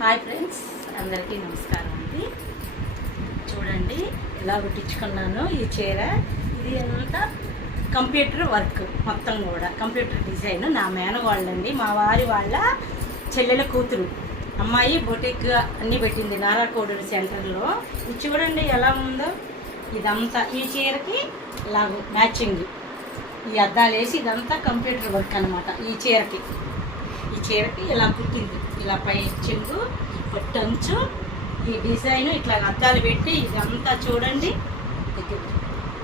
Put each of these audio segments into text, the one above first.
Hi friends, అందరికీ నమస్కారం అండి. చూడండి ఎలా కుట్టించుకున్నాను ఈ చీర. ఇది అంతా కంప్యూటర్ వర్క్, మొత్తం కూడా కంప్యూటర్ డిజైన్. నా మేనవాళ్ళండి, మా వారి వాళ్ళ చెల్లెల కూతురు అమ్మాయి బొటిక్ అన్నీ పెట్టింది నారాకోడూరు సెంటర్లో. ఇది చూడండి ఎలా ఉందో. ఇదంతా ఈ చీరకి ఇలాగ మ్యాచింగ్, ఈ అద్దాలు వేసి ఇదంతా కంప్యూటర్ వర్క్ అనమాట. ఈ చీరకి ఇలా పుట్టింది. ఇలా పై చెంగు, పొట్టంచు, ఈ డిజైన్ ఇట్లా అద్దాలు పెట్టి ఇదంతా చూడండి.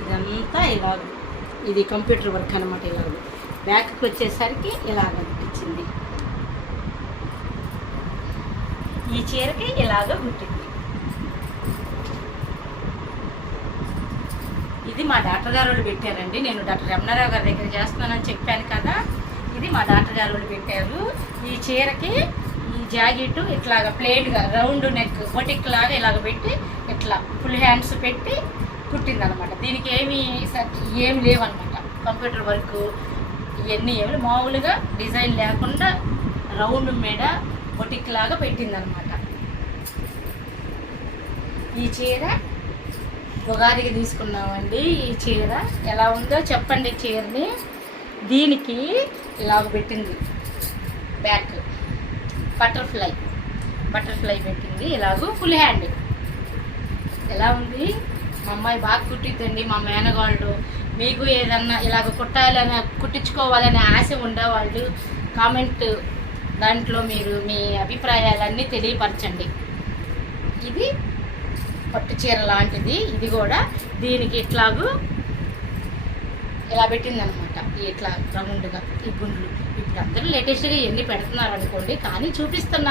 ఇదంతా ఇలాగ, ఇది కంప్యూటర్ వర్క్ అనమాట. ఇలాగ బ్యాక్కి వచ్చేసరికి ఇలాగ కుట్టించింది. ఈ చీరకి ఇలాగ కుట్టింది. ఇది మా డాక్టర్ గారు వాళ్ళు పెట్టారండి. నేను డాక్టర్ రమణారావు గారి దగ్గర చేస్తున్నానని చెప్పాను కదా, ఇది మా డాక్టర్ గారు వాళ్ళు పెట్టారు. ఈ చీరకి ఈ జాకెట్ ఇట్లాగా ప్లేట్గా రౌండ్ నెక్ బొటిక్ లాగా ఇలాగ పెట్టి ఇట్లా ఫుల్ హ్యాండ్స్ పెట్టి కుట్టిందనమాట. దీనికి ఏమి లేవన్నమాట. కంప్యూటర్ వర్క్ ఇవన్నీ ఏమి మామూలుగా డిజైన్ లేకుండా రౌండ్ మీద బొటిక్ లాగా పెట్టిందనమాట. ఈ చీర ఉగాదికి తీసుకున్నామండి. ఈ చీర ఎలా ఉందో చెప్పండి. చీరని దీనికి ఇలాగ పెట్టింది, బ్యాక్ బటర్ఫ్లై పెట్టింది. ఇలాగూ ఫుల్ హ్యాండ్ ఎలా ఉంది. మా అమ్మాయి బాగా కుట్టిద్దండి. మా మేనగాళ్ళు మీకు ఏదన్నా ఇలాగ కుట్టాలని కుట్టించుకోవాలనే ఆశ ఉండేవాళ్ళు కామెంట్ దాంట్లో మీరు మీ అభిప్రాయాలన్నీ తెలియపరచండి. ఇది పట్టు చీర లాంటిది. ఇది కూడా దీనికి ఇట్లాగూ ఇలా పెట్టిందనమాట. ఇట్లా రౌండ్గా ఈ గుండ్లు. ఇప్పుడు అందరూ లేటెస్ట్గా ఎన్ని పెడుతున్నారు అనుకోండి, కానీ చూపిస్తున్నాను.